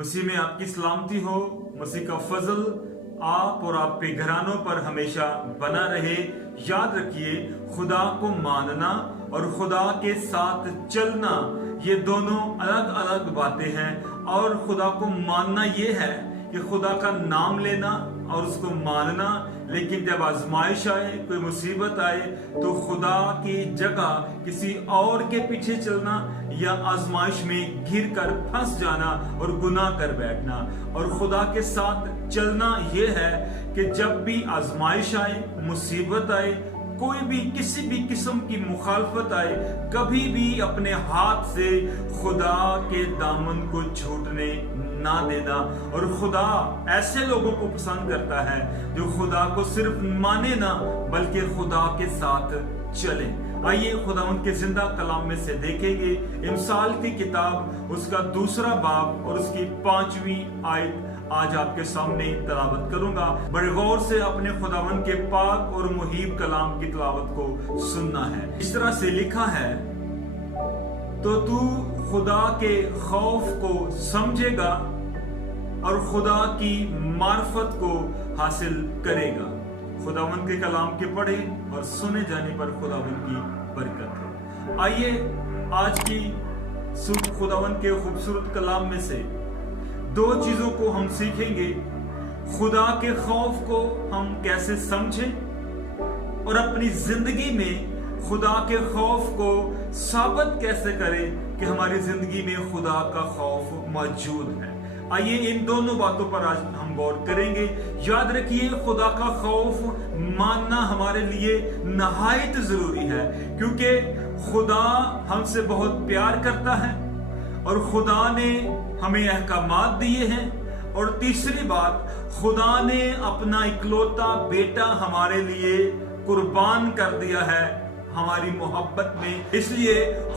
मसीह में आपकी सलामती हो। मसीह का फजल आप और आपके घरानों पर हमेशा बना रहे। याद रखिए, खुदा को मानना और खुदा के साथ चलना ये दोनों अलग अलग बातें हैं। और खुदा को मानना ये है कि खुदा का नाम लेना और उसको मानना, लेकिन जब आजमाइश आए, कोई मुसीबत आए, तो खुदा की जगह किसी और के पीछे चलना या आजमाइश में घिर कर फंस जाना और गुनाह कर बैठना। और खुदा के साथ चलना यह है कि जब भी आजमाइश आए, मुसीबत आए, कोई भी किसी भी किस्म की मुखालफत आए, कभी भी अपने हाथ से खुदा के दामन को छूटने ना देना। और खुदा ऐसे लोगों को पसंद करता है जो खुदा को सिर्फ माने ना, बल्कि खुदा के साथ चले। आइए खुदा उनके जिंदा कलाम में से देखेंगे इमसाल की किताब, उसका 2 बाब और उसकी 5वीं आयत आज आपके सामने तलावत करूंगा। बड़े गौर से अपने खुदावन के पाक और मुहीब कलाम की तलावत को सुनना है। इस तरह से लिखा है, तो तू खुदा के खौफ को समझेगा और खुदा की मार्फत को हासिल करेगा। खुदावन के कलाम के पढ़े और सुने जाने पर खुदावन की बरकत हो। आइए आज की खुदावन के खूबसूरत कलाम में से 2 चीजों को हम सीखेंगे। खुदा के खौफ को हम कैसे समझें और अपनी जिंदगी में खुदा के खौफ को साबित कैसे करें कि हमारी जिंदगी में खुदा का खौफ मौजूद है। आइए इन दोनों बातों पर आज हम गौर करेंगे। याद रखिए, खुदा का खौफ मानना हमारे लिए नहायत जरूरी है, क्योंकि खुदा हमसे बहुत प्यार करता है और खुदा ने हमें अहकामात दिए हैं। और तीसरी बात, खुदा ने अपना इकलौता बेटा हमारे लिए कुर्बान कर दिया है हमारी मोहब्बत में। इसलिए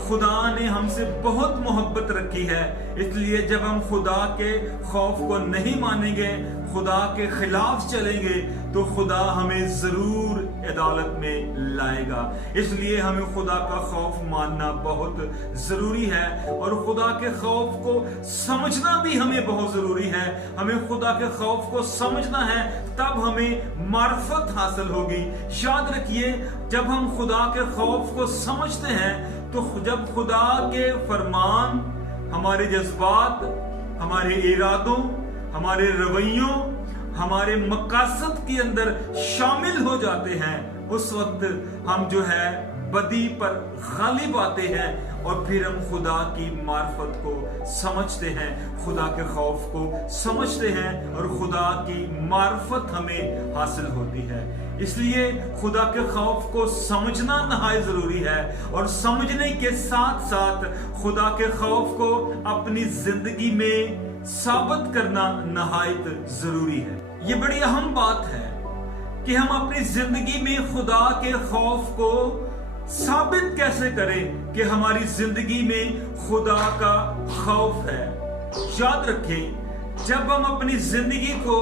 खुदा ने हमसे बहुत मोहब्बत रखी है। इसलिए जब हम खुदा के खौफ को नहीं मानेंगे, खुदा के खिलाफ चलेंगे, तो खुदा हमें जरूर अदालत में लाएगा। इसलिए हमें खुदा का खौफ मानना बहुत जरूरी है और खुदा के खौफ को समझना भी हमें बहुत जरूरी है। हमें खुदा के खौफ को समझना है, तब हमें मार्फत हासिल होगी। याद रखिए, जब हम खुदा के खौफ को समझते हैं, तो जब खुदा के फरमान हमारे जज्बात, हमारे इरादों, हमारे रवैयों, हमारे मकासद के अंदर शामिल हो जाते हैं, उस वक्त हम जो है बदी पर गालिब आते हैं और फिर हम खुदा की मार्फत को समझते हैं, खुदा के खौफ को समझते हैं और खुदा की मार्फत हमें हासिल होती है। इसलिए खुदा के खौफ को समझना नहायत जरूरी है और समझने के साथ साथ खुदा के खौफ को अपनी जिंदगी में साबित करना नहायत जरूरी है। ये बड़ी अहम बात है कि हम अपनी जिंदगी में खुदा के खौफ को साबित कैसे करें कि हमारी जिंदगी में खुदा का खौफ है। याद रखें, जब हम अपनी जिंदगी को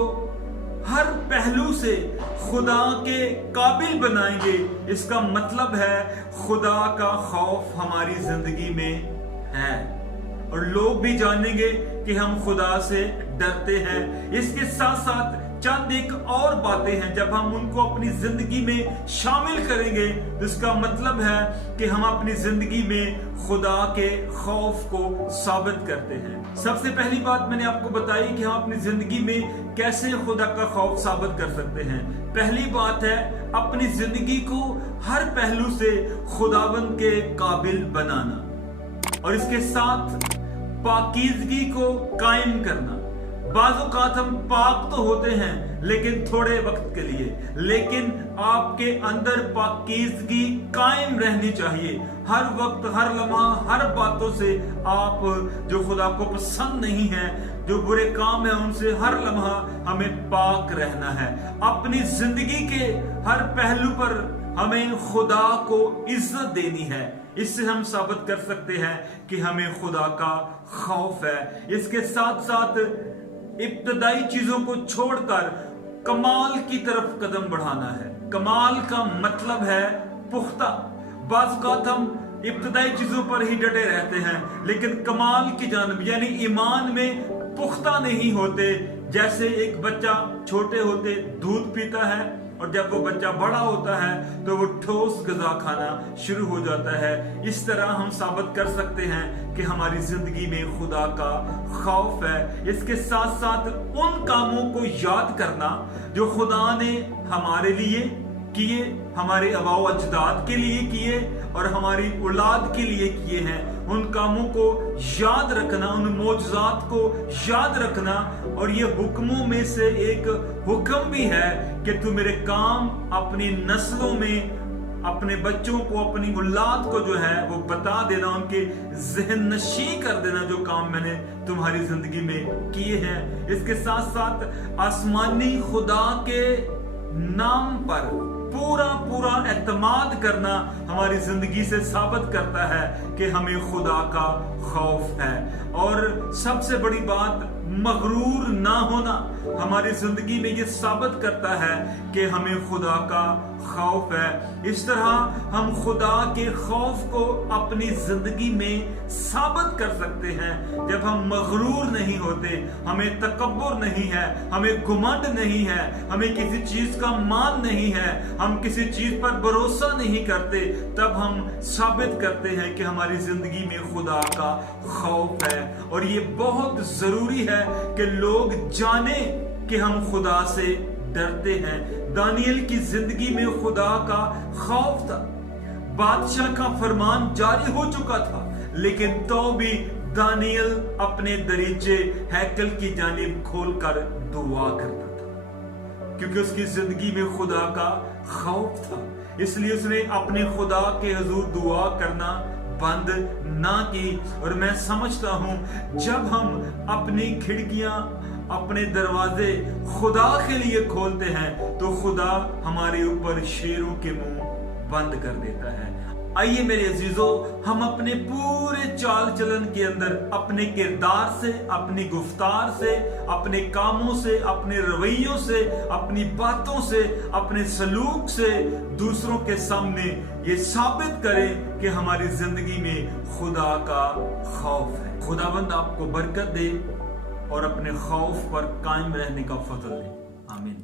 हर पहलू से खुदा के काबिल बनाएंगे, इसका मतलब है खुदा का खौफ हमारी जिंदगी में है और लोग भी जानेंगे कि हम खुदा से डरते हैं। इसके साथ साथ चंद एक और बातें हैं, जब हम उनको अपनी जिंदगी में शामिल करेंगे, तो इसका मतलब है कि हम अपनी जिंदगी में खुदा के खौफ को साबित करते हैं। सबसे पहली बात मैंने आपको बताई कि हम अपनी जिंदगी में कैसे खुदा का खौफ साबित कर सकते हैं। पहली बात है अपनी जिंदगी को हर पहलू से खुदावंद के काबिल बनाना और इसके साथ पाकीज़गी को कायम करना। बाज़ औक़ात हम पाक तो होते हैं लेकिन थोड़े वक्त के लिए, लेकिन आपके अंदर पाकीज़गी कायम रहनी चाहिए। हर वक्त, हर लम्हा, हर बातों से आप जो खुदा को पसंद नहीं है, जो बुरे काम है, उनसे हर लम्हा हमें पाक रहना है। अपनी जिंदगी के हर पहलू पर हमें खुदा को इज्जत देनी है। इससे हम साबित कर सकते हैं कि हमें खुदा का खौफ है। इसके साथ साथ इब्तदाई चीजों को छोड़कर कमाल की तरफ कदम बढ़ाना है। कमाल का मतलब है पुख्ता। बाज़ औक़ात हम इब्तदाई चीजों पर ही डटे रहते हैं, लेकिन कमाल की जानब यानी ईमान में पुख्ता नहीं होते। जैसे एक बच्चा छोटे होते दूध पीता है और जब वो बच्चा बड़ा होता है तो वो ठोस ग़िज़ा खाना शुरू हो जाता है। इस तरह हम साबित कर सकते हैं कि हमारी जिंदगी में खुदा का खौफ है। इसके साथ साथ उन कामों को याद करना जो खुदा ने हमारे लिए किए, हमारे आबाओ अजदाद के लिए किए और हमारी औलाद के लिए किए हैं, उन कामों को याद रखना, उन मौजज़ात को याद रखना। और ये हुक्मों में से एक हुक्म भी है कि तू मेरे काम अपनी नस्लों में, अपने बच्चों को, अपनी औलाद को जो है वो बता देना, उनके ज़हन नशी कर देना जो काम मैंने तुम्हारी जिंदगी में किए हैं। इसके साथ साथ आसमानी खुदा के नाम पर पूरा एतमाद करना हमारी जिंदगी से साबित करता है कि हमें खुदा का खौफ है। और सबसे बड़ी बात, मगरूर ना होना हमारी जिंदगी में ये साबित करता है कि हमें खुदा का खौफ है। इस तरह हम खुदा के खौफ को अपनी जिंदगी में साबित कर सकते हैं जब हम मगरूर नहीं होते, हमें तकब्बुर नहीं है, हमें घमंड नहीं है, हमें किसी चीज का मान नहीं है, हम किसी चीज पर भरोसा नहीं करते। तब हम साबित करते हैं कि हमारी जिंदगी में खुदा का खौफ है। और ये बहुत जरूरी है कि लोग जाने कि हम खुदा से डरते हैं। दानियल की जिंदगी में खुदा का खौफ था। बादशाह का फरमान जारी हो चुका था, लेकिन तो भी दानियल अपने दरीचे हैकल की जानिब खोलकर दुआ करता था, क्योंकि उसकी जिंदगी में खुदा का खौफ था। इसलिए उसने अपने खुदा के हुजूर दुआ करना बंद ना की। और मैं समझता हूं जब हम अपनी खिड़कियां, अपने दरवाजे खुदा के लिए खोलते हैं तो खुदा हमारे ऊपर शेरों के मुंह बंद कर देता है। आइए मेरे अजीजों, हम अपने पूरे चाल चलन के अंदर अपने किरदार से, अपनी गुफ्तार से, अपने कामों से, अपने रवैयों से, अपनी बातों से, अपने सलूक से दूसरों के सामने ये साबित करें कि हमारी जिंदगी में खुदा का खौफ है। खुदावंद आपको बरकत दे और अपने खौफ पर कायम रहने का फजल दे। आमीन।